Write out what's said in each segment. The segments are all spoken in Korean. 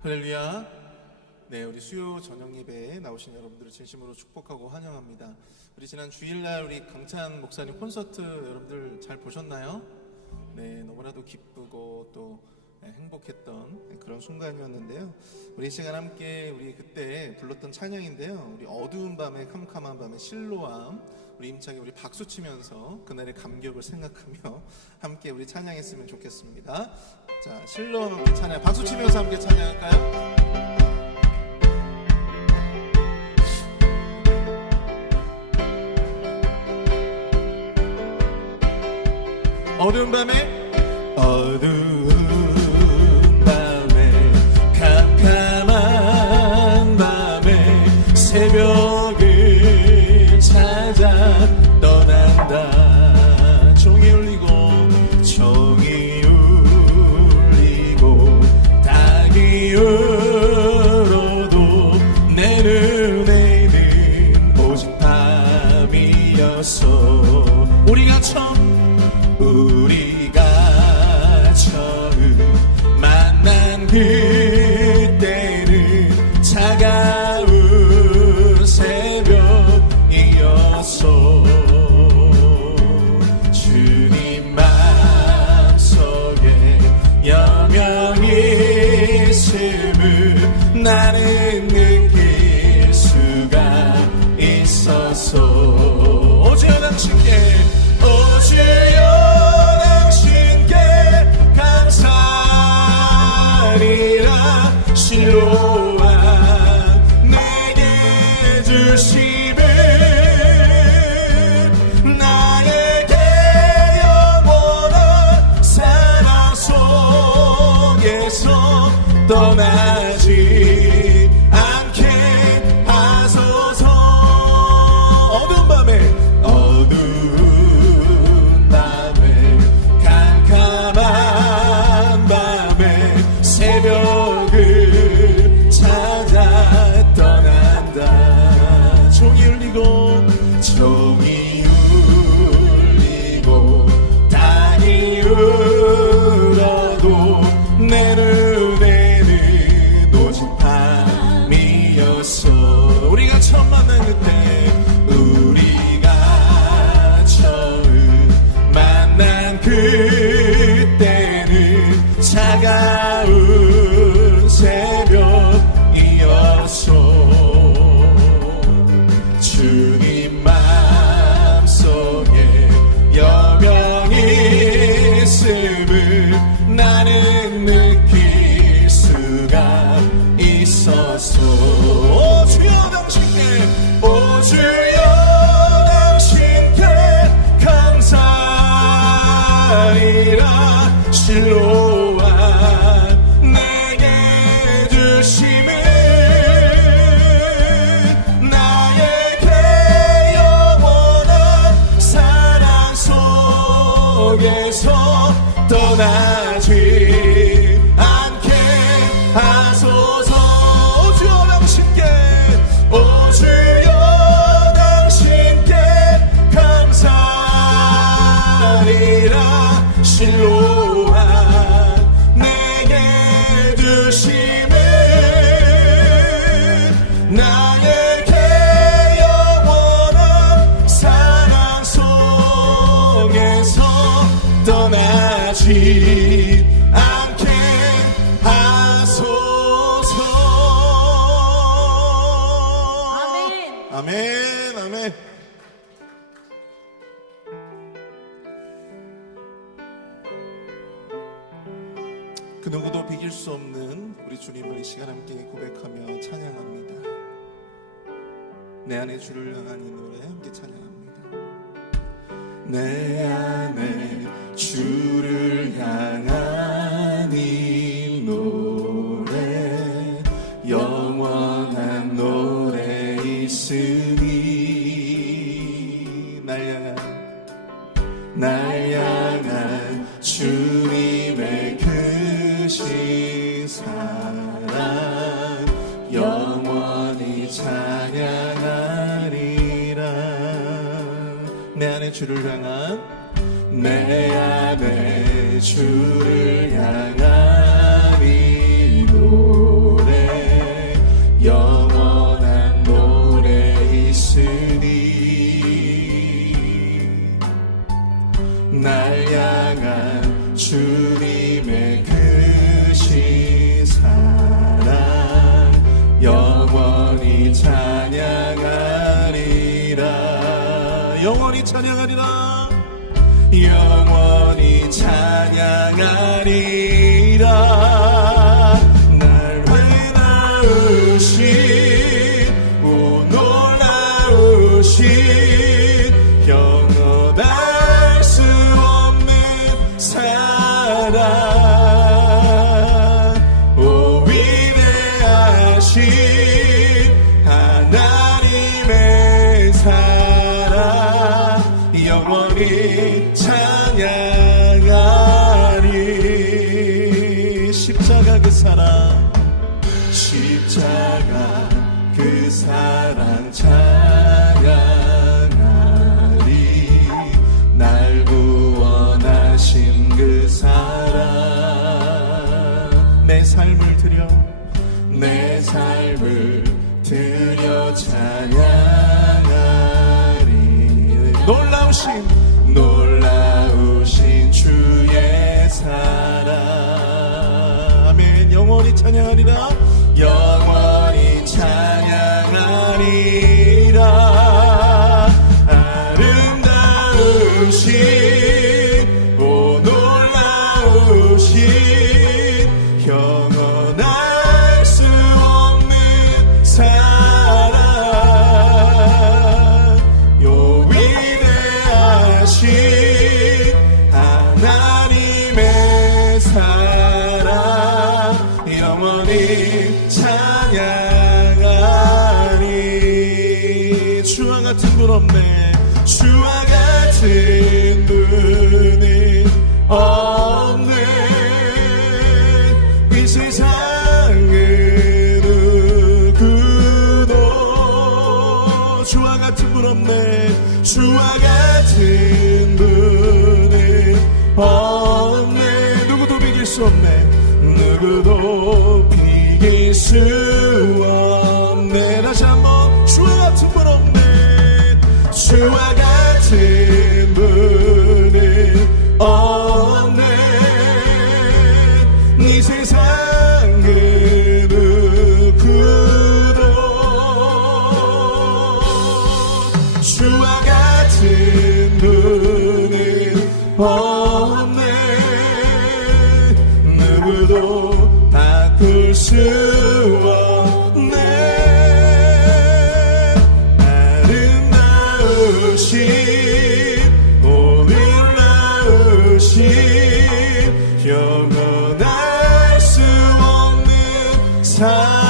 할렐루야. 네, 우리 수요 저녁 예배에 나오신 여러분들을 진심으로 축복하고 환영합니다. 우리 지난 주일날 우리 강찬 목사님 콘서트 여러분들 잘 보셨나요? 네, 너무나도 기쁘고 또 네, 행복했던 그런 순간이었는데요. 우리 이 시간 함께 우리 그때 불렀던 찬양인데요. 우리 어두운 밤에 캄캄한 밤에 실로암 우리 임창이 우리 박수 치면서 그날의 감격을 생각하며 함께 우리 찬양했으면 좋겠습니다. 자, 실로암 함께 찬양 박수 치면서 함께 찬양할까요? 어두운 밤에 나는 차가운 새벽이었어 주님 맘속에 여명이 있음을 나는 느낄 수가 당신께 오 주여 떠나지 않게 하소서. 오 주여 당신께 오 주여 당신께 감사리라. 실로 지 않게 하소서 아멘 아멘 그 누구도 비길 수 없는 우리 주님을 이 시간 함께 고백하며 찬양합니다. 내 안에 주를 향한 이 노래 함께 찬양합니다. 내 안에 주를 이 노래 영원한 노래 있으니 날 향한 날 주를 향한 내 안에 주를 향한 이 노래 영원한 노래 있으니. 날 향한 주님. 찬양하리라. 영 사랑 십자가 그 사랑 찬양하리. 날 구원하신 그 사랑. 내 삶을 드려 내 삶을 드려 찬양하리. 놀라우신 Banyak hari dah 주와 같은 분 없네. 주와 같은 분이 없는 이 세상에 누구도 주와 같은 분 없네. 주와 같은 분이 없네. 누구도 비길 수 없네. 누구도 비길 수 없네. 주와 같은 분은 없네. 네 세상에 누구도 주와 같은 분은 없네. 누구도 바꿀 수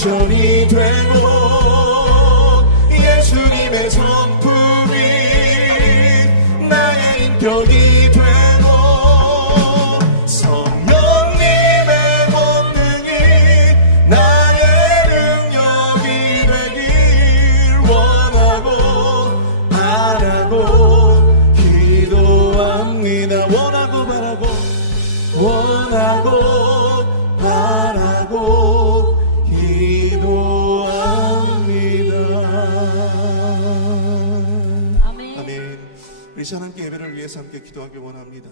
求你退。 위해서 함께 기도하기 원합니다.